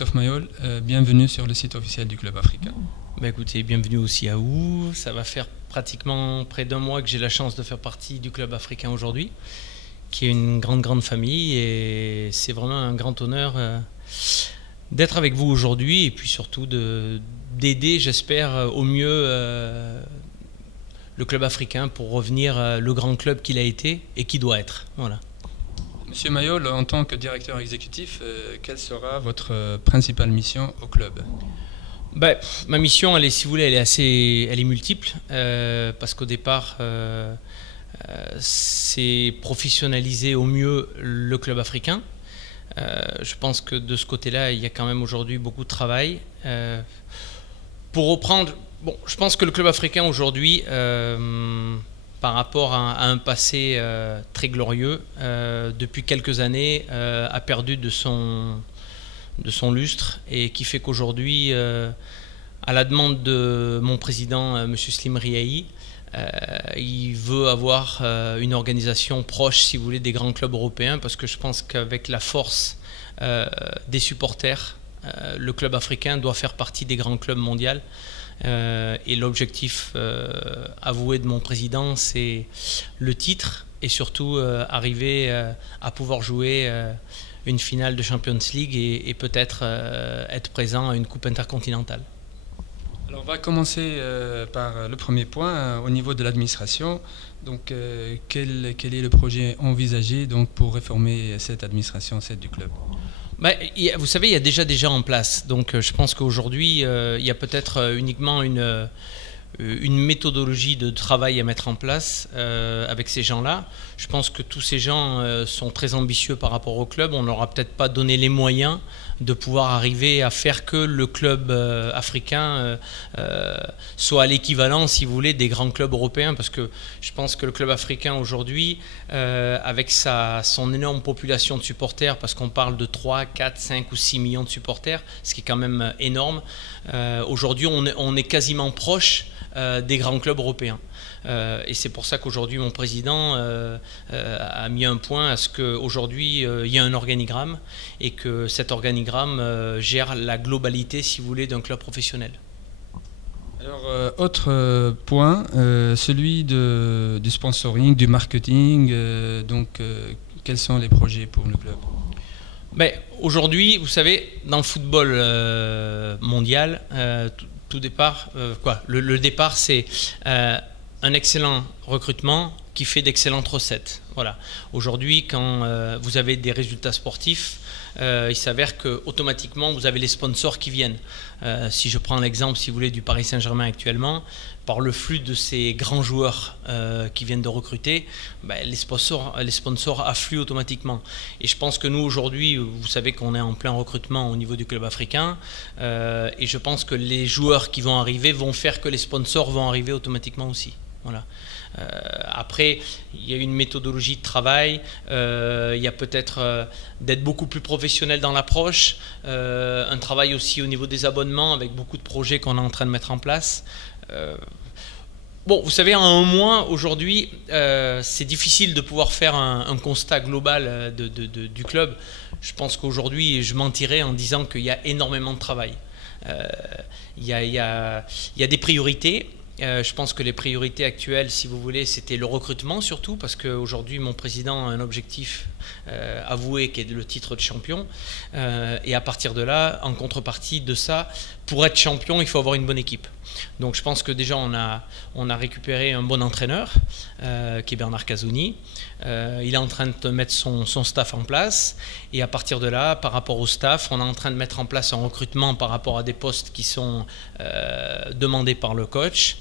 Christophe Mayol, bienvenue sur le site officiel du Club africain. Bah écoutez, bienvenue aussi à vous. Ça va faire pratiquement près d'un mois que j'ai la chance de faire partie du Club africain aujourd'hui, qui est une grande famille, et c'est vraiment un grand honneur d'être avec vous aujourd'hui, et puis surtout d'aider, j'espère, au mieux le Club africain pour revenir le grand club qu'il a été et qui doit être. Voilà. Monsieur Mayol, en tant que directeur exécutif, quelle sera votre principale mission au club? Ma mission, elle est, si vous voulez, elle est multiple, parce qu'au départ, c'est professionnaliser au mieux le club africain. Je pense que de ce côté-là, il y a quand même aujourd'hui beaucoup de travail. Pour reprendre, je pense que le club africain aujourd'hui, par rapport à un passé très glorieux, depuis quelques années, a perdu de son lustre, et qui fait qu'aujourd'hui, à la demande de mon président, M. Slim Riahi, il veut avoir une organisation proche, si vous voulez, des grands clubs européens, parce que je pense qu'avec la force des supporters, le club africain doit faire partie des grands clubs mondiaux. Et l'objectif avoué de mon président, c'est le titre, et surtout arriver à pouvoir jouer une finale de Champions League et peut-être être présent à une coupe intercontinentale. Alors on va commencer par le premier point, au niveau de l'administration. Donc quel est le projet envisagé donc, pour réformer cette administration, celle du club? Vous savez, il y a déjà des gens en place. Donc je pense qu'aujourd'hui, il y a peut-être uniquement une méthodologie de travail à mettre en place avec ces gens-là. Je pense que tous ces gens sont très ambitieux par rapport au club. On ne leur a peut-être pas donné les moyens de pouvoir arriver à faire que le club africain soit à l'équivalent, si vous voulez, des grands clubs européens, parce que je pense que le club africain aujourd'hui, avec son énorme population de supporters, parce qu'on parle de 3, 4, 5 ou 6 millions de supporters, ce qui est quand même énorme, aujourd'hui on est quasiment proche des grands clubs européens. Et c'est pour ça qu'aujourd'hui mon président a mis un point à ce qu'aujourd'hui il y a un organigramme, et que cet organigramme gère la globalité, si vous voulez, d'un club professionnel. Alors, autre point, celui du sponsoring, du marketing, quels sont les projets pour le club? Aujourd'hui, vous savez, dans le football mondial, le départ, c'est un excellent recrutement qui fait d'excellentes recettes. Voilà. Aujourd'hui, quand vous avez des résultats sportifs, il s'avère que automatiquement vous avez les sponsors qui viennent. Si je prends l'exemple, si vous voulez, du Paris Saint-Germain actuellement, par le flux de ces grands joueurs qui viennent de recruter, les sponsors affluent automatiquement. Et je pense que nous aujourd'hui, vous savez qu'on est en plein recrutement au niveau du club africain, et je pense que les joueurs qui vont arriver vont faire que les sponsors vont arriver automatiquement aussi. Voilà. Après, il y a une méthodologie de travail, il y a peut-être d'être beaucoup plus professionnel dans l'approche, un travail aussi au niveau des abonnements avec beaucoup de projets qu'on est en train de mettre en place. Vous savez, en un mois, aujourd'hui, c'est difficile de pouvoir faire un constat global du club. Je pense qu'aujourd'hui, je mentirais en disant qu'il y a énormément de travail. Il y a des priorités. Je pense que les priorités actuelles, si vous voulez, c'était le recrutement surtout, parce qu'aujourd'hui, mon président a un objectif avoué qui est le titre de champion. Et à partir de là, en contrepartie de ça, pour être champion, il faut avoir une bonne équipe. Donc je pense que déjà, on a récupéré un bon entraîneur, qui est Bernard Casoni. Il est en train de mettre son staff en place. Et à partir de là, par rapport au staff, on est en train de mettre en place un recrutement par rapport à des postes qui sont demandés par le coach.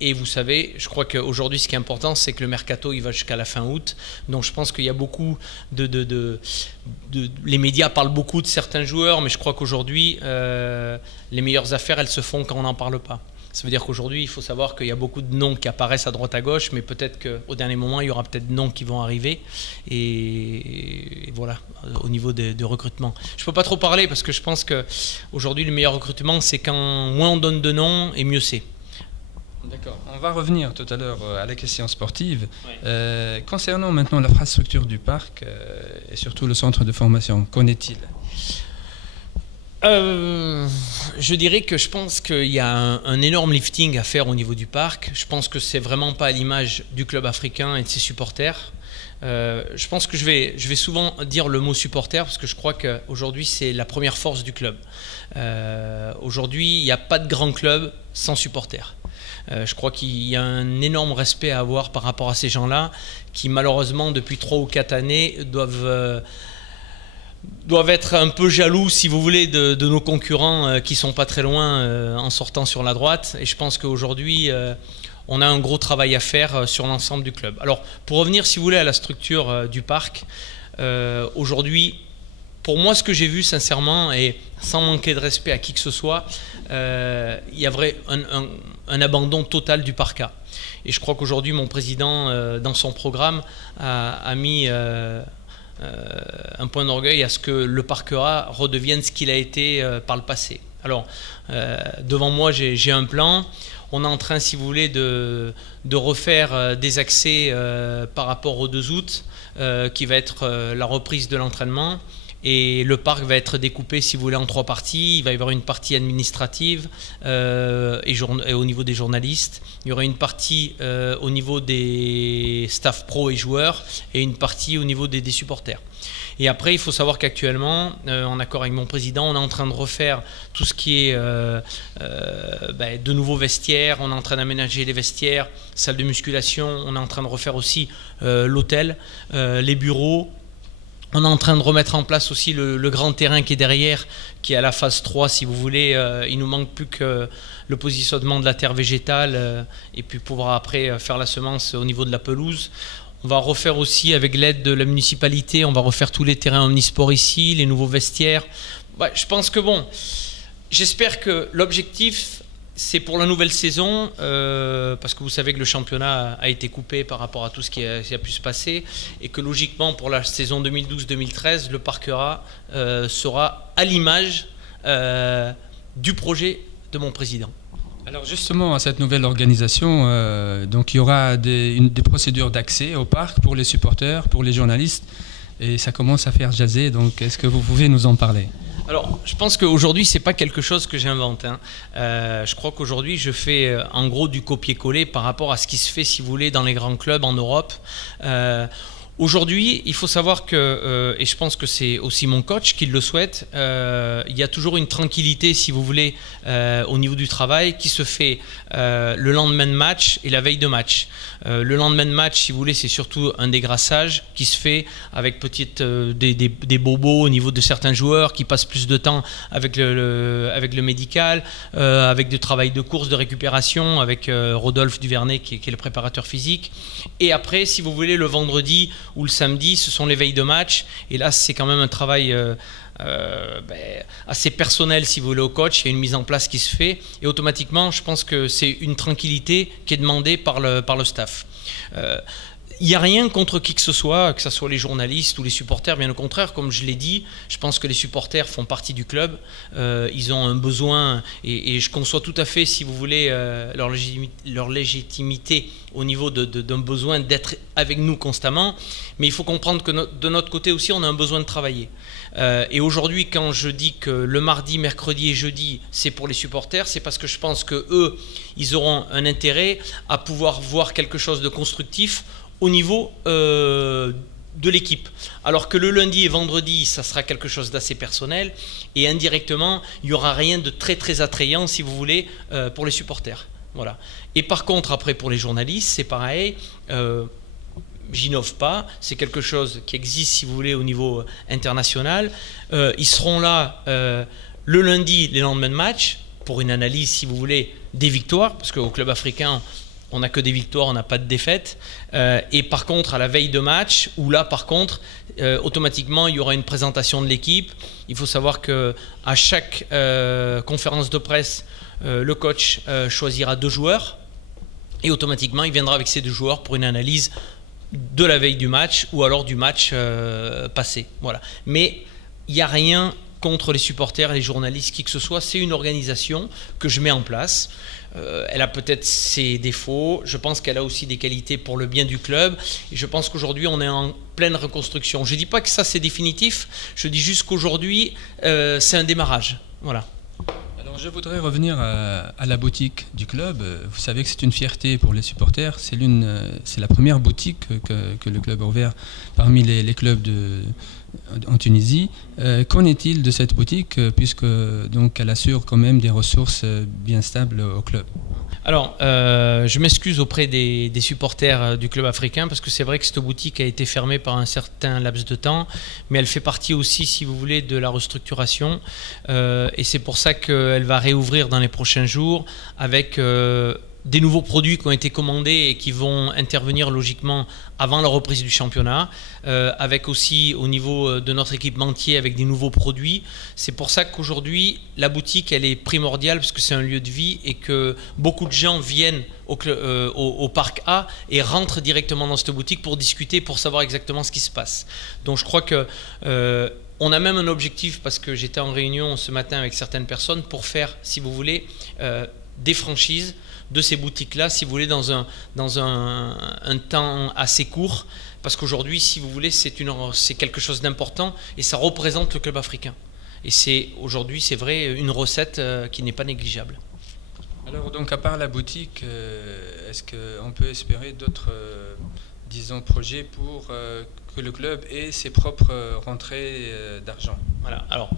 Et vous savez, je crois qu'aujourd'hui, ce qui est important, c'est que le mercato, il va jusqu'à la fin août. Donc je pense qu'il y a beaucoup les médias parlent beaucoup de certains joueurs, mais je crois qu'aujourd'hui, les meilleures affaires, elles se font quand on n'en parle pas. Ça veut dire qu'aujourd'hui, il faut savoir qu'il y a beaucoup de noms qui apparaissent à droite à gauche, mais peut-être qu'au dernier moment, il y aura peut-être des noms qui vont arriver. Et voilà, au niveau de recrutement. Je ne peux pas trop parler parce que je pense qu'aujourd'hui, le meilleur recrutement, c'est quand moins on donne de noms et mieux c'est. D'accord. On va revenir tout à l'heure à la question sportive. Oui. Concernant maintenant l'infrastructure du parc et surtout le centre de formation, qu'en est-il? Je dirais que je pense qu'il y a un énorme lifting à faire au niveau du parc. Je pense que c'est vraiment pas à l'image du club africain et de ses supporters. Je pense que je vais souvent dire le mot supporter parce que je crois qu'aujourd'hui c'est la première force du club. Aujourd'hui il n'y a pas de grand club sans supporters. Je crois qu'il y a un énorme respect à avoir par rapport à ces gens-là qui malheureusement depuis 3 ou 4 années doivent être un peu jaloux, si vous voulez, de nos concurrents qui sont pas très loin en sortant sur la droite. Et je pense qu'aujourd'hui, on a un gros travail à faire sur l'ensemble du club. Alors, pour revenir, si vous voulez, à la structure du parc, aujourd'hui, pour moi, ce que j'ai vu, sincèrement, et sans manquer de respect à qui que ce soit, il y a un abandon total du parc A. Et je crois qu'aujourd'hui, mon président, dans son programme, a mis un point d'orgueil à ce que le parc A redevienne ce qu'il a été par le passé. Alors, devant moi, j'ai un plan. On est en train, si vous voulez, de refaire des accès par rapport au 2 août, qui va être la reprise de l'entraînement. Et le parc va être découpé, si vous voulez, en 3 parties. Il va y avoir une partie administrative et au niveau des journalistes. Il y aura une partie au niveau des staff pro et joueurs et une partie au niveau des supporters. Et après, il faut savoir qu'actuellement, en accord avec mon président, on est en train de refaire tout ce qui est de nouveaux vestiaires. On est en train d'aménager les vestiaires, salle de musculation. On est en train de refaire aussi l'hôtel, les bureaux. On est en train de remettre en place aussi le grand terrain qui est derrière, qui est à la phase 3, si vous voulez. Il nous manque plus que le positionnement de la terre végétale et puis pouvoir après faire la semence au niveau de la pelouse. On va refaire aussi, avec l'aide de la municipalité, on va refaire tous les terrains omnisports ici, les nouveaux vestiaires. Ouais, je pense que bon, j'espère que l'objectif, c'est pour la nouvelle saison, parce que vous savez que le championnat a été coupé par rapport à tout ce qui a pu se passer, et que logiquement pour la saison 2012-2013, le Parc A sera à l'image du projet de mon président. Alors justement, à cette nouvelle organisation, donc il y aura des procédures d'accès au parc pour les supporters, pour les journalistes, et ça commence à faire jaser, donc est-ce que vous pouvez nous en parler ? Alors, je pense qu'aujourd'hui, ce n'est pas quelque chose que j'invente. Je crois qu'aujourd'hui, je fais en gros du copier-coller par rapport à ce qui se fait, si vous voulez, dans les grands clubs en Europe. Aujourd'hui, il faut savoir que, et je pense que c'est aussi mon coach qui le souhaite, il y a toujours une tranquillité, si vous voulez, au niveau du travail qui se fait le lendemain de match et la veille de match. Le lendemain de match, si vous voulez, c'est surtout un dégraissage qui se fait avec des bobos au niveau de certains joueurs qui passent plus de temps avec le médical, avec du travail de course, de récupération, avec Rodolphe Duvernay qui est le préparateur physique. Et après, si vous voulez, le vendredi ou le samedi, ce sont les veilles de match. Et là, c'est quand même un travail assez personnel, si vous voulez, au coach. Il y a une mise en place qui se fait. Et automatiquement, je pense que c'est une tranquillité qui est demandée par le staff. Il n'y a rien contre qui que ce soit les journalistes ou les supporters, bien au contraire, comme je l'ai dit, je pense que les supporters font partie du club, ils ont un besoin, et je conçois tout à fait, si vous voulez, leur légitimité au niveau d'un besoin d'être avec nous constamment, mais il faut comprendre que de notre côté aussi, on a un besoin de travailler. Et aujourd'hui, quand je dis que le mardi, mercredi et jeudi, c'est pour les supporters, c'est parce que je pense qu'eux, ils auront un intérêt à pouvoir voir quelque chose de constructif au niveau de l'équipe. Alors que le lundi et vendredi, ça sera quelque chose d'assez personnel et indirectement, il n'y aura rien de très très attrayant, si vous voulez, pour les supporters. Voilà. Et par contre, après pour les journalistes, c'est pareil. J'innove pas, c'est quelque chose qui existe, si vous voulez, au niveau international. Ils seront là le lundi, les lendemains de match, pour une analyse, si vous voulez, des victoires, parce qu'au club africain, on n'a que des victoires, on n'a pas de défaites. Et par contre, à la veille de match, où là, par contre, automatiquement, il y aura une présentation de l'équipe. Il faut savoir qu'à chaque conférence de presse, le coach choisira 2 joueurs. Et automatiquement, il viendra avec ces 2 joueurs pour une analyse de la veille du match ou alors du match passé. Voilà. Mais il n'y a rien contre les supporters, les journalistes, qui que ce soit. C'est une organisation que je mets en place. Elle a peut-être ses défauts, je pense qu'elle a aussi des qualités pour le bien du club, et je pense qu'aujourd'hui on est en pleine reconstruction. Je ne dis pas que ça c'est définitif, je dis juste qu'aujourd'hui c'est un démarrage. Voilà. Alors je voudrais revenir à la boutique du club. Vous savez que c'est une fierté pour les supporters. C'est la première boutique que le club a ouvert parmi les clubs en Tunisie. Qu'en est-il de cette boutique, puisque donc elle assure quand même des ressources bien stables au club? Alors, je m'excuse auprès des supporters du club africain parce que c'est vrai que cette boutique a été fermée par un certain laps de temps, mais elle fait partie aussi, si vous voulez, de la restructuration et c'est pour ça qu'elle va réouvrir dans les prochains jours avec des nouveaux produits qui ont été commandés et qui vont intervenir logiquement avant la reprise du championnat, avec aussi au niveau de notre équipementier avec des nouveaux produits. C'est pour ça qu'aujourd'hui, la boutique, elle est primordiale parce que c'est un lieu de vie et que beaucoup de gens viennent au Parc A et rentrent directement dans cette boutique pour discuter, pour savoir exactement ce qui se passe. Donc je crois que on a même un objectif, parce que j'étais en réunion ce matin avec certaines personnes, pour faire, si vous voulez, des franchises de ces boutiques-là, si vous voulez, dans un temps assez court, parce qu'aujourd'hui, si vous voulez, c'est quelque chose d'important et ça représente le club africain. Et c'est aujourd'hui, c'est vrai, une recette qui n'est pas négligeable. Alors donc, à part la boutique, est-ce qu'on peut espérer d'autres, disons, projets pour que le club ait ses propres rentrées d'argent? Voilà. Alors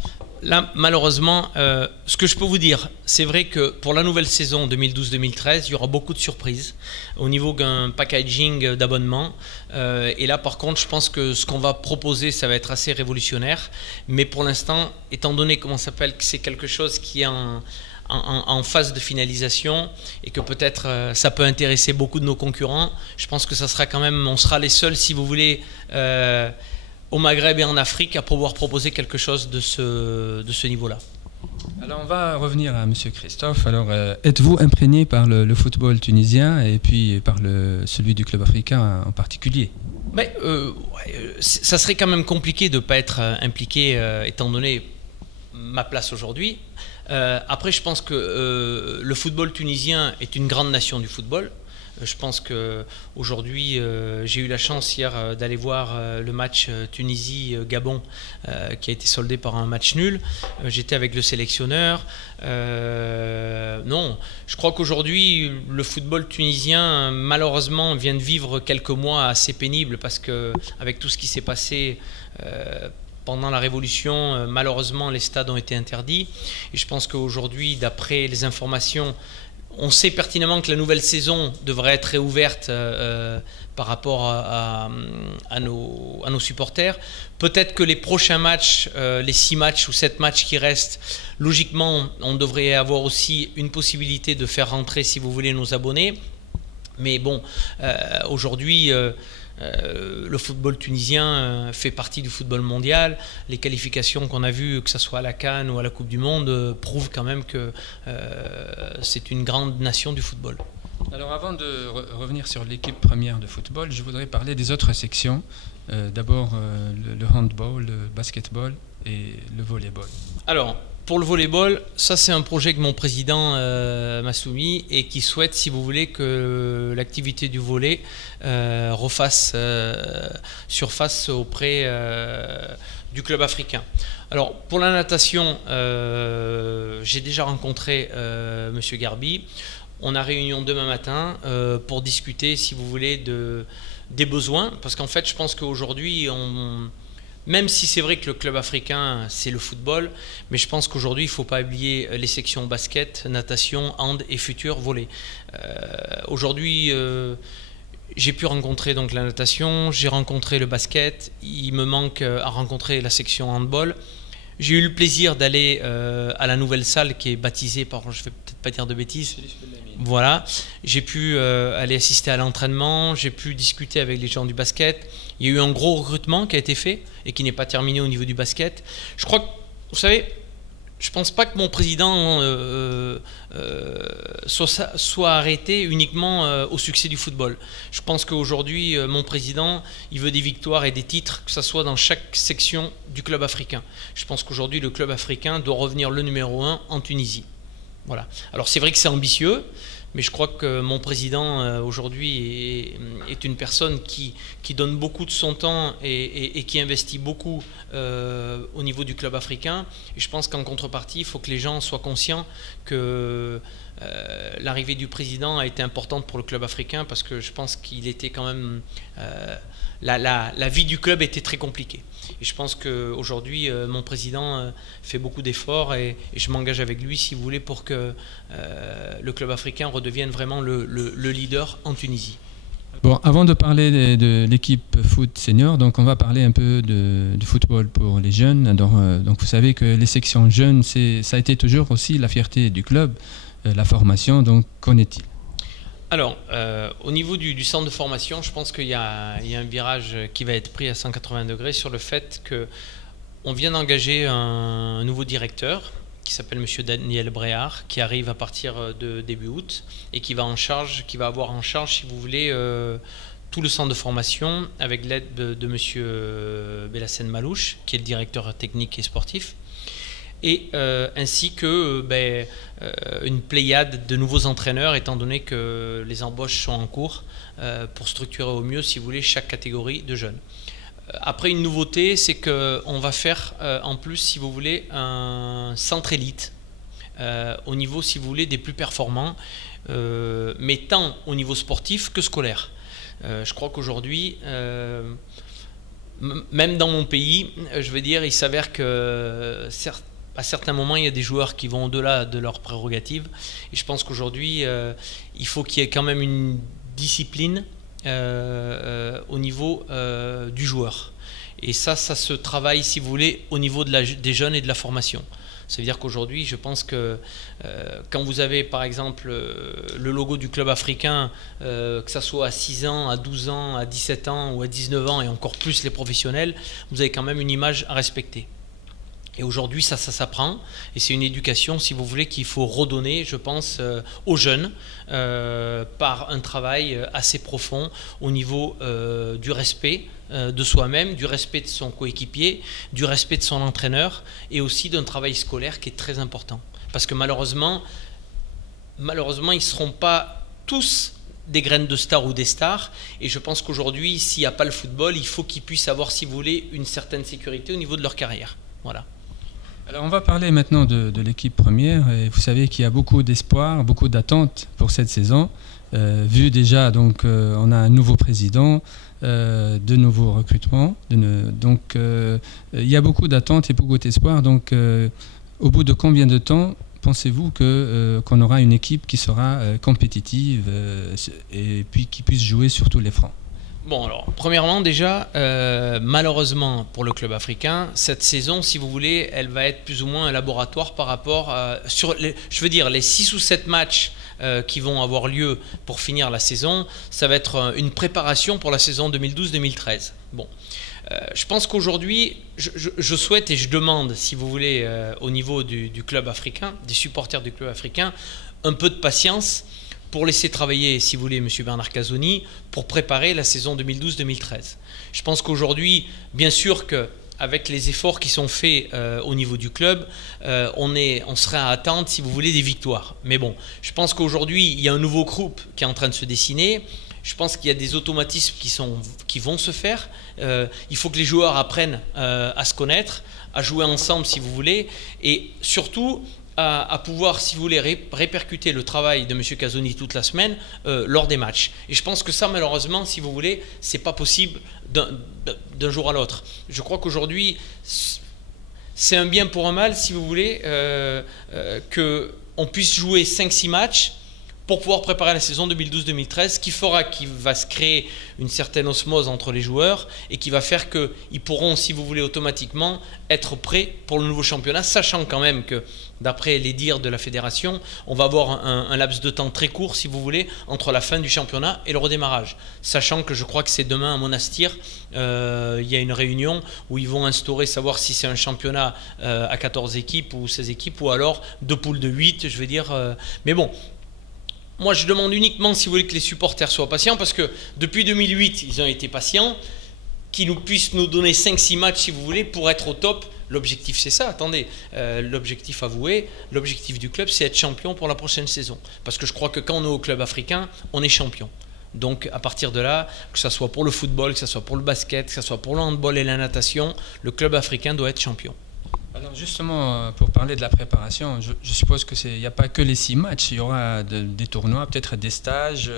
là, malheureusement, ce que je peux vous dire, c'est vrai que pour la nouvelle saison 2012-2013, il y aura beaucoup de surprises au niveau d'un packaging d'abonnement. Et là, par contre, je pense que ce qu'on va proposer, ça va être assez révolutionnaire. Mais pour l'instant, étant donné comment ça s'appelle, que c'est quelque chose qui est en phase de finalisation et que peut-être ça peut intéresser beaucoup de nos concurrents, je pense que ça sera quand même, on sera les seuls, si vous voulez, au Maghreb et en Afrique à pouvoir proposer quelque chose de ce niveau-là. Alors on va revenir à Monsieur Christophe. Alors êtes-vous imprégné par le football tunisien et puis par celui du club africain en particulier? Mais, ça serait quand même compliqué de ne pas être impliqué étant donné ma place aujourd'hui. Après, je pense que le football tunisien est une grande nation du football. Je pense qu'aujourd'hui, j'ai eu la chance hier d'aller voir le match Tunisie-Gabon qui a été soldé par un match nul. J'étais avec le sélectionneur. Non, je crois qu'aujourd'hui, le football tunisien, malheureusement, vient de vivre quelques mois assez pénibles parce qu'avec tout ce qui s'est passé pendant la Révolution, malheureusement, les stades ont été interdits. Et je pense qu'aujourd'hui, d'après les informations, on sait pertinemment que la nouvelle saison devrait être réouverte par rapport à nos supporters. Peut-être que les prochains matchs, les 6 matchs ou 7 matchs qui restent, logiquement, on devrait avoir aussi une possibilité de faire rentrer, si vous voulez, nos abonnés. Mais bon, aujourd'hui, le football tunisien fait partie du football mondial. Les qualifications qu'on a vues, que ce soit à la CAN ou à la Coupe du Monde, prouvent quand même que c'est une grande nation du football. Alors avant de revenir sur l'équipe première de football, je voudrais parler des autres sections. D'abord le handball, le basketball et le volleyball. Alors, pour le volleyball, ça c'est un projet que mon président m'a soumis et qui souhaite, si vous voulez, que l'activité du volley refasse surface auprès du club africain. Alors pour la natation, j'ai déjà rencontré Monsieur Garbi. On a réunion demain matin pour discuter, si vous voulez, des besoins, parce qu'en fait je pense qu'aujourd'hui même si c'est vrai que le club africain, c'est le football, mais je pense qu'aujourd'hui, il ne faut pas oublier les sections basket, natation, hand et futur volley. Aujourd'hui, j'ai pu rencontrer donc la natation, j'ai rencontré le basket, il me manque à rencontrer la section handball. J'ai eu le plaisir d'aller à la nouvelle salle qui est baptisée par, je ne vais peut-être pas dire de bêtises, voilà. J'ai pu aller assister à l'entraînement, j'ai pu discuter avec les gens du basket. Il y a eu un gros recrutement qui a été fait et qui n'est pas terminé au niveau du basket. Je crois que, vous savez, je ne pense pas que mon président soit arrêté uniquement au succès du football. Je pense qu'aujourd'hui, mon président, il veut des victoires et des titres, que ce soit dans chaque section du club africain. Je pense qu'aujourd'hui, le club africain doit revenir le numéro 1 en Tunisie. Voilà. Alors c'est vrai que c'est ambitieux, Mais je crois que mon président aujourd'hui est une personne qui donne beaucoup de son temps et qui investit beaucoup au niveau du club africain. Et je pense qu'en contrepartie, il faut que les gens soient conscients que l'arrivée du président a été importante pour le club africain, parce que je pense qu'il était quand même... la vie du club était très compliquée. Et je pense qu'aujourd'hui, mon président fait beaucoup d'efforts et je m'engage avec lui, si vous voulez, pour que le club africain redevienne vraiment le leader en Tunisie. Bon, avant de parler de l'équipe foot senior, donc on va parler un peu de football pour les jeunes. Alors, donc vous savez que les sections jeunes, ça a été toujours aussi la fierté du club, la formation. Donc, qu'en est-il? Alors, au niveau du centre de formation, je pense qu'il y a un virage qui va être pris à 180 degrés sur le fait qu'on vient d'engager un nouveau directeur qui s'appelle M. Daniel Bréard, qui arrive à partir de début août et qui va avoir en charge, si vous voulez, tout le centre de formation avec l'aide de M. Belassène Malouche, qui est le directeur technique et sportif. Et ainsi que une pléiade de nouveaux entraîneurs, étant donné que les embauches sont en cours pour structurer au mieux, si vous voulez, chaque catégorie de jeunes. Après, une nouveauté, c'est qu'on va faire en plus, si vous voulez, un centre élite au niveau, si vous voulez, des plus performants, mais tant au niveau sportif que scolaire. Je crois qu'aujourd'hui, même dans mon pays, je veux dire, il s'avère que à certains moments, il y a des joueurs qui vont au-delà de leurs prérogatives. Et je pense qu'aujourd'hui, il faut qu'il y ait quand même une discipline au niveau du joueur. Et ça se travaille, si vous voulez, au niveau des jeunes et de la formation. Ça veut dire qu'aujourd'hui, je pense que quand vous avez, par exemple, le logo du club africain, que ça soit à 6 ans, à 12 ans, à 17 ans ou à 19 ans, et encore plus les professionnels, vous avez quand même une image à respecter. Et aujourd'hui, ça s'apprend, et c'est une éducation, si vous voulez, qu'il faut redonner, je pense, aux jeunes, par un travail assez profond au niveau du respect de soi-même, du respect de son coéquipier, du respect de son entraîneur, et aussi d'un travail scolaire qui est très important. Parce que malheureusement, ils ne seront pas tous des graines de stars ou des stars, et je pense qu'aujourd'hui, s'il n'y a pas le football, il faut qu'ils puissent avoir, si vous voulez, une certaine sécurité au niveau de leur carrière. Voilà. Alors on va parler maintenant de l'équipe première. Et vous savez qu'il y a beaucoup d'espoir, beaucoup d'attentes pour cette saison. Vu déjà, donc, on a un nouveau président, de nouveaux recrutements. Donc il y a beaucoup d'attentes et beaucoup d'espoir. Donc au bout de combien de temps pensez-vous qu'on aura une équipe qui sera compétitive et puis qui puisse jouer sur tous les fronts? Bon, alors, premièrement, déjà, malheureusement pour le club africain, cette saison, si vous voulez, elle va être plus ou moins un laboratoire par rapport sur les 6 ou 7 matchs qui vont avoir lieu pour finir la saison. Ça va être une préparation pour la saison 2012-2013. Bon, je pense qu'aujourd'hui, je souhaite et je demande, si vous voulez, au niveau du club africain, des supporters du club africain, un peu de patience pour laisser travailler, si vous voulez, M. Bernard Casoni, pour préparer la saison 2012-2013. Je pense qu'aujourd'hui, bien sûr qu'avec les efforts qui sont faits au niveau du club, on serait à attendre, si vous voulez, des victoires. Mais bon, je pense qu'aujourd'hui, il y a un nouveau groupe qui est en train de se dessiner. Je pense qu'il y a des automatismes qui vont se faire. Il faut que les joueurs apprennent à se connaître, à jouer ensemble, si vous voulez, et surtout à pouvoir, si vous voulez, répercuter le travail de M. Casoni toute la semaine lors des matchs. Et je pense que ça, malheureusement, si vous voulez, c'est pas possible d'un jour à l'autre. Je crois qu'aujourd'hui, c'est un bien pour un mal, si vous voulez, qu'on puisse jouer 5-6 matchs pour pouvoir préparer la saison 2012-2013, qui fera qu'il va se créer une certaine osmose entre les joueurs et qui va faire qu'ils pourront, si vous voulez, automatiquement être prêts pour le nouveau championnat, sachant quand même que, d'après les dires de la fédération, on va avoir un laps de temps très court, si vous voulez, entre la fin du championnat et le redémarrage. Sachant que je crois que c'est demain à Monastir, il y a une réunion où ils vont instaurer, savoir si c'est un championnat à 14 équipes ou 16 équipes, ou alors 2 poules de 8, je veux dire. Mais bon, moi je demande uniquement, si vous voulez, que les supporters soient patients, parce que depuis 2008, ils ont été patients, qu'ils puissent nous donner 5-6 matchs, si vous voulez, pour être au top, l'objectif c'est ça, attendez, l'objectif avoué, l'objectif du club c'est être champion pour la prochaine saison. Parce que je crois que quand on est au club africain, on est champion. Donc à partir de là, que ce soit pour le football, que ce soit pour le basket, que ce soit pour le handball et la natation, le club africain doit être champion. Alors justement, pour parler de la préparation, je suppose qu'il n'y a pas que les 6 matchs, il y aura des tournois, peut-être des stages,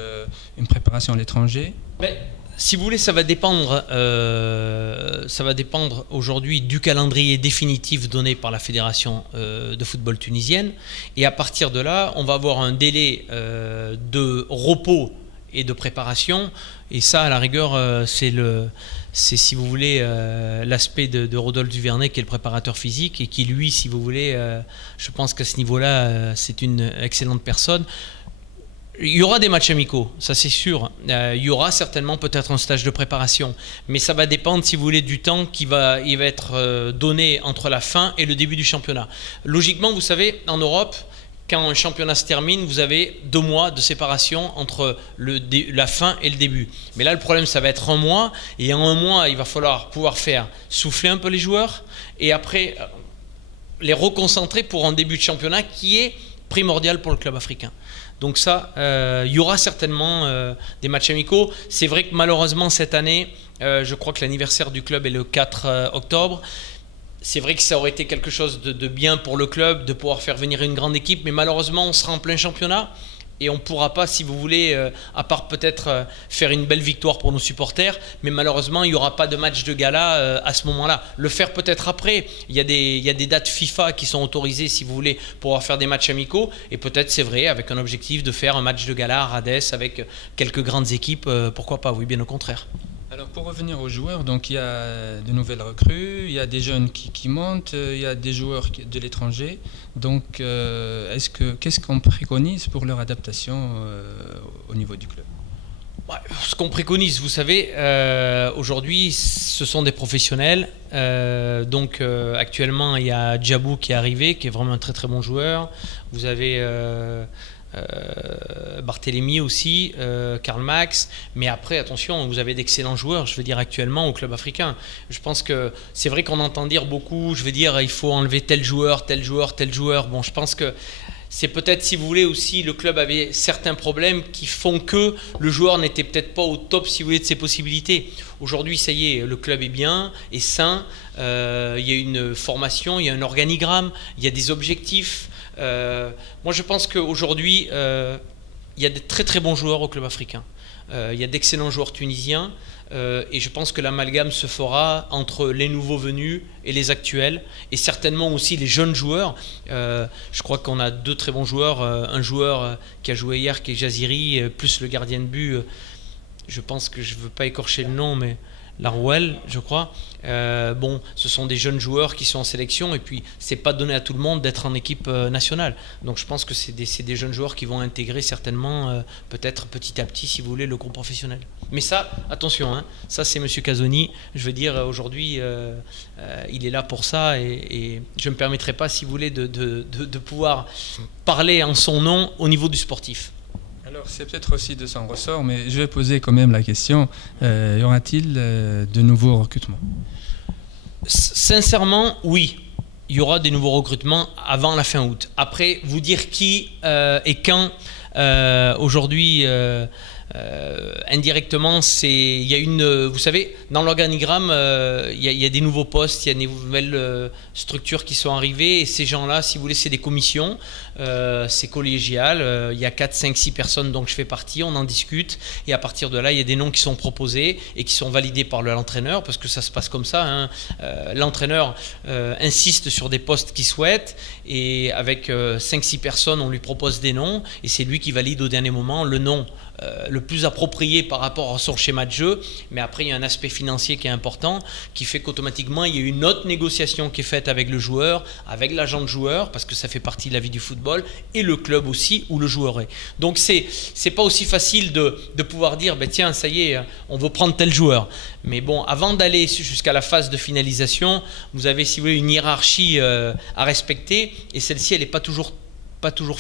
une préparation à l'étranger. Mais, si vous voulez, ça va dépendre aujourd'hui du calendrier définitif donné par la Fédération de football tunisienne. Et à partir de là, on va avoir un délai de repos et de préparation. Et ça, à la rigueur, c'est si vous voulez, l'aspect de Rodolphe Duvernay, qui est le préparateur physique, et qui, lui, si vous voulez, je pense qu'à ce niveau-là, c'est une excellente personne. Il y aura des matchs amicaux, ça c'est sûr. Il y aura certainement peut-être un stage de préparation. Mais ça va dépendre, si vous voulez, du temps il va être donné entre la fin et le début du championnat. Logiquement, vous savez, en Europe, quand un championnat se termine, vous avez 2 mois de séparation entre la fin et le début. Mais là, le problème, ça va être 1 mois. Et en 1 mois, il va falloir pouvoir faire souffler un peu les joueurs et après les reconcentrer pour un début de championnat qui est primordial pour le club africain. Donc ça, il y aura certainement des matchs amicaux. C'est vrai que malheureusement, cette année, je crois que l'anniversaire du club est le 4 octobre. C'est vrai que ça aurait été quelque chose de bien pour le club, de pouvoir faire venir une grande équipe, mais malheureusement, on sera en plein championnat et on ne pourra pas, si vous voulez, à part peut-être faire une belle victoire pour nos supporters, mais malheureusement, il n'y aura pas de match de gala à ce moment-là. Le faire peut-être après. Il y a des dates FIFA qui sont autorisées, si vous voulez, pour pouvoir faire des matchs amicaux, et peut-être, c'est vrai, avec un objectif de faire un match de gala à Rades avec quelques grandes équipes, pourquoi pas, oui, bien au contraire. Alors pour revenir aux joueurs, donc il y a de nouvelles recrues, il y a des jeunes qui montent, il y a des joueurs de l'étranger. Donc qu'est-ce qu'on préconise pour leur adaptation au niveau du club? Ce qu'on préconise, vous savez, aujourd'hui, ce sont des professionnels. Actuellement, il y a Djabou qui est arrivé, qui est vraiment un très très bon joueur. Vous avez Barthélemy aussi, Karl Max, mais après attention, vous avez d'excellents joueurs, je veux dire actuellement au club africain. Je pense que c'est vrai qu'on entend dire beaucoup, je veux dire il faut enlever tel joueur, tel joueur, tel joueur. Bon, je pense que c'est peut-être, si vous voulez, aussi le club avait certains problèmes qui font que le joueur n'était peut-être pas au top, si vous voulez, de ses possibilités. Aujourd'hui, ça y est, le club est bien, est sain, il y a une formation, il y a un organigramme, il y a des objectifs. Moi, je pense qu'aujourd'hui, il y a de très très bons joueurs au club africain. Il y a d'excellents joueurs tunisiens et je pense que l'amalgame se fera entre les nouveaux venus et les actuels et certainement aussi les jeunes joueurs. Je crois qu'on a 2 très bons joueurs. Un joueur qui a joué hier qui est Jaziri, plus le gardien de but. Je pense que je ne veux pas écorcher le nom, mais Larouel, je crois. Bon, ce sont des jeunes joueurs qui sont en sélection et puis c'est pas donné à tout le monde d'être en équipe nationale. Donc je pense que c'est des jeunes joueurs qui vont intégrer certainement peut-être petit à petit, si vous voulez, le groupe professionnel. Mais ça, attention, hein, ça c'est Monsieur Casoni. Je veux dire, aujourd'hui, il est là pour ça et je ne me permettrai pas, si vous voulez, de pouvoir parler en son nom au niveau du sportif. Alors c'est peut-être aussi de son ressort, mais je vais poser quand même la question, y aura-t-il de nouveaux recrutements? Sincèrement, oui. Il y aura des nouveaux recrutements avant la fin août. Après, vous dire qui et quand, aujourd'hui, indirectement, il y a vous savez, dans l'organigramme, il y a des nouveaux postes, il y a des nouvelles structures qui sont arrivées et ces gens-là, si vous voulez, c'est des commissions, c'est collégial, il y a 4, 5, 6 personnes dont je fais partie, on en discute et à partir de là, il y a des noms qui sont proposés et qui sont validés par l'entraîneur parce que ça se passe comme ça, hein. L'entraîneur insiste sur des postes qu'il souhaite et avec 5, 6 personnes, on lui propose des noms et c'est lui qui valide au dernier moment le nom le plus approprié par rapport à son schéma de jeu, mais après il y a un aspect financier qui est important, qui fait qu'automatiquement il y a une autre négociation qui est faite avec le joueur, avec l'agent de joueur, parce que ça fait partie de la vie du football, et le club aussi où le joueur est. Donc c'est pas aussi facile de pouvoir dire, ben tiens, ça y est, on veut prendre tel joueur. Mais bon, avant d'aller jusqu'à la phase de finalisation, vous avez, si vous voulez, une hiérarchie à respecter, et celle-ci, elle n'est pas toujours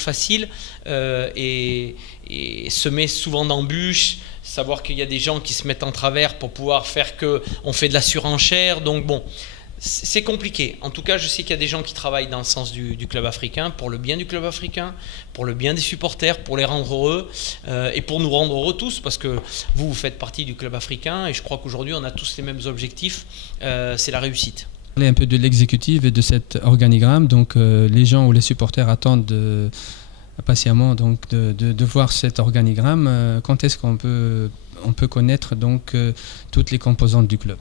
facile et se met souvent d'embûches, savoir qu'il y a des gens qui se mettent en travers pour pouvoir faire qu'on fait de la surenchère. Donc bon, C'est compliqué. En tout cas, je sais qu'il y a des gens qui travaillent dans le sens du club africain, pour le bien du club africain, pour le bien des supporters, pour les rendre heureux et pour nous rendre heureux tous, parce que vous faites partie du club africain et je crois qu'aujourd'hui, on a tous les mêmes objectifs, c'est la réussite. Parler un peu de l'exécutif et de cet organigramme. Donc, les gens ou les supporters attendent patiemment donc, de voir cet organigramme. Quand est-ce qu'on peut connaître donc, toutes les composantes du club?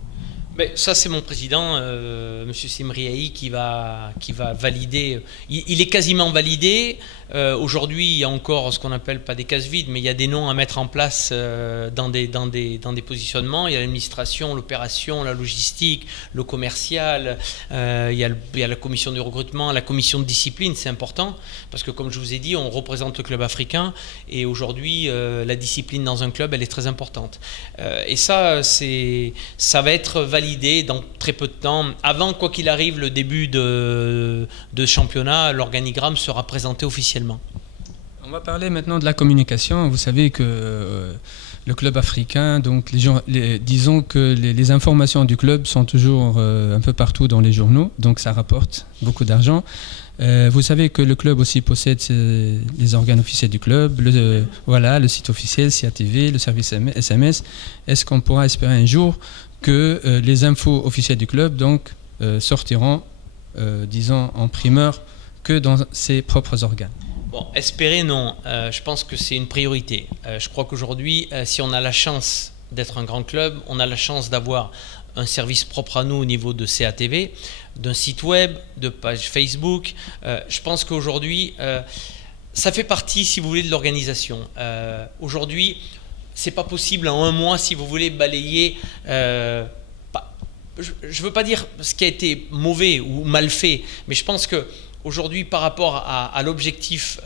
Mais ça, c'est mon président, M. Simriahi, qui va valider. Il est quasiment validé. Aujourd'hui, il y a encore ce qu'on appelle pas des cases vides, mais il y a des noms à mettre en place dans des positionnements. Il y a l'administration, l'opération, la logistique, le commercial. Il y a la commission du recrutement, la commission de discipline. C'est important parce que, comme je vous ai dit, on représente le club africain et aujourd'hui, la discipline dans un club, elle est très importante. Et ça va être validé dans très peu de temps. Avant, quoi qu'il arrive, le début de championnat, l'organigramme sera présenté officiellement. On va parler maintenant de la communication. Vous savez que le club africain, donc disons que les informations du club sont toujours un peu partout dans les journaux, donc ça rapporte beaucoup d'argent. Vous savez que le club aussi possède les organes officiels du club, le site officiel, CATV, le service SMS. Est-ce qu'on pourra espérer un jour que les infos officielles du club donc, sortiront, disons, en primeur que dans ses propres organes? Bon, espérer, non. Je pense que c'est une priorité. Je crois qu'aujourd'hui, si on a la chance d'être un grand club, on a la chance d'avoir un service propre à nous au niveau de CATV, d'un site web, de page Facebook. Je pense qu'aujourd'hui, ça fait partie, si vous voulez, de l'organisation. Aujourd'hui, c'est pas possible en un mois, si vous voulez, balayer. Je ne veux pas dire ce qui a été mauvais ou mal fait, mais je pense que aujourd'hui, par rapport à l'objectif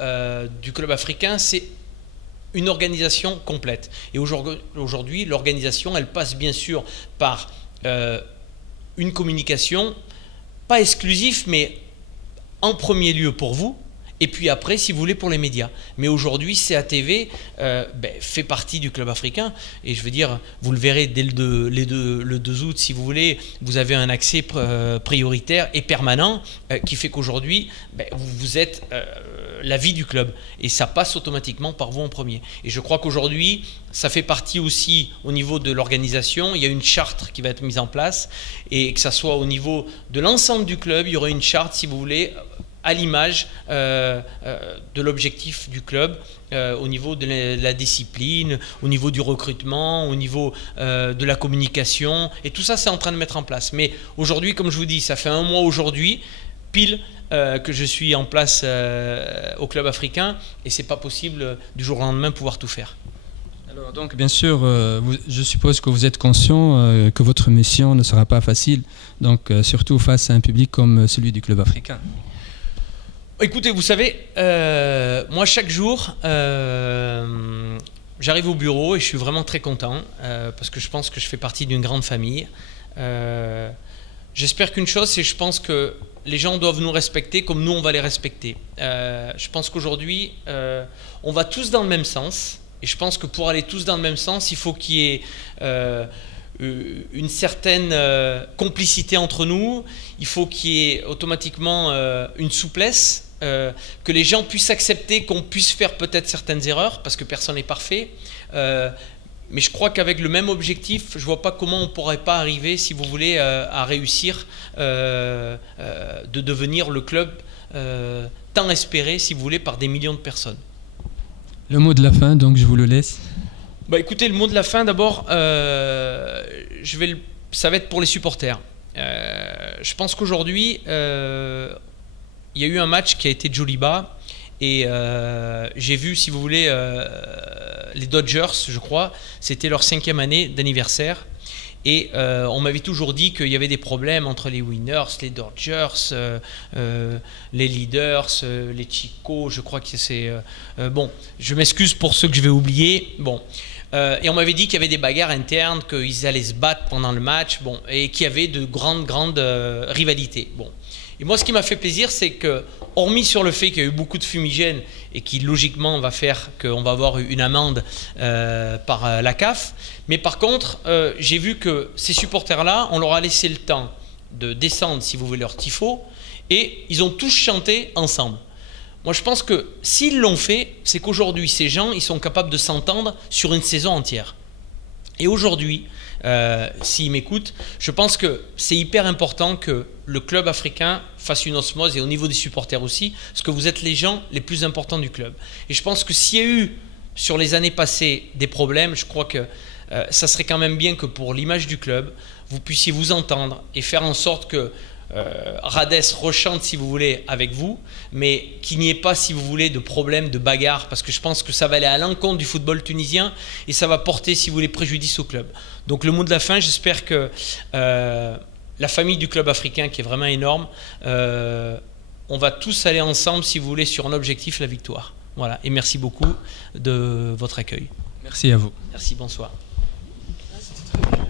du club africain, c'est une organisation complète. Et aujourd'hui, l'organisation, elle passe bien sûr par une communication, pas exclusive, mais en premier lieu pour vous, et puis après, si vous voulez, pour les médias. Mais aujourd'hui, CATV fait partie du club africain. Et je veux dire, vous le verrez dès le 2 août, si vous voulez, vous avez un accès prioritaire et permanent qui fait qu'aujourd'hui, vous êtes la vie du club. Et ça passe automatiquement par vous en premier. Et je crois qu'aujourd'hui, ça fait partie aussi au niveau de l'organisation. Il y a une charte qui va être mise en place. Et que ça soit au niveau de l'ensemble du club, il y aura une charte, si vous voulez, à l'image de l'objectif du club, au niveau de la discipline, au niveau du recrutement, au niveau de la communication. Et tout ça, c'est en train de mettre en place. Mais aujourd'hui, comme je vous dis, ça fait un mois aujourd'hui, pile, que je suis en place au club africain. Et ce n'est pas possible du jour au lendemain pouvoir tout faire. Alors donc, bien sûr, je suppose que vous êtes conscient que votre mission ne sera pas facile, donc surtout face à un public comme celui du club africain. Écoutez, vous savez, moi chaque jour, j'arrive au bureau et je suis vraiment très content parce que je pense que je fais partie d'une grande famille. J'espère qu'une chose, c'est que je pense que les gens doivent nous respecter comme nous on va les respecter. Je pense qu'aujourd'hui, on va tous dans le même sens et je pense que pour aller tous dans le même sens, il faut qu'il y ait une certaine complicité entre nous, il faut qu'il y ait automatiquement une souplesse, que les gens puissent accepter qu'on puisse faire peut-être certaines erreurs parce que personne n'est parfait, mais je crois qu'avec le même objectif, je ne vois pas comment on ne pourrait pas arriver, si vous voulez, à réussir de devenir le club tant espéré, si vous voulez, par des millions de personnes. Le mot de la fin, donc je vous le laisse. Écoutez, le mot de la fin, d'abord, ça va être pour les supporters. Je pense qu'aujourd'hui, il y a eu un match qui a été Djoliba et j'ai vu, si vous voulez, les Dodgers, je crois, c'était leur 5e année d'anniversaire. Et on m'avait toujours dit qu'il y avait des problèmes entre les Winners, les Dodgers, les Leaders, les Chicos, je crois que c'est... bon, je m'excuse pour ceux que je vais oublier. Bon. Et on m'avait dit qu'il y avait des bagarres internes, qu'ils allaient se battre pendant le match, bon, et qu'il y avait de grandes rivalités. Bon. Et moi, ce qui m'a fait plaisir, c'est que, hormis sur le fait qu'il y a eu beaucoup de fumigènes et qui, logiquement, va faire qu'on va avoir une amende par la CAF, mais par contre, j'ai vu que ces supporters-là, on leur a laissé le temps de descendre, si vous voulez, leur tifo, et ils ont tous chanté ensemble. Moi, je pense que s'ils l'ont fait, c'est qu'aujourd'hui, ces gens, ils sont capables de s'entendre sur une saison entière. Et aujourd'hui, s'ils m'écoutent, je pense que c'est hyper important que le club africain fasse une osmose, et au niveau des supporters aussi, parce que vous êtes les gens les plus importants du club. Et je pense que s'il y a eu, sur les années passées, des problèmes, je crois que ça serait quand même bien que pour l'image du club, vous puissiez vous entendre et faire en sorte que Rades rechante, si vous voulez, avec vous, mais qu'il n'y ait pas, si vous voulez, de problème, de bagarre, parce que je pense que ça va aller à l'encontre du football tunisien et ça va porter, si vous voulez, préjudice au club. Donc le mot de la fin, j'espère que la famille du club africain, qui est vraiment énorme, on va tous aller ensemble, si vous voulez, sur un objectif, la victoire. Voilà, et merci beaucoup de votre accueil. Merci à vous. Merci, bonsoir. Ah, c'était très bien.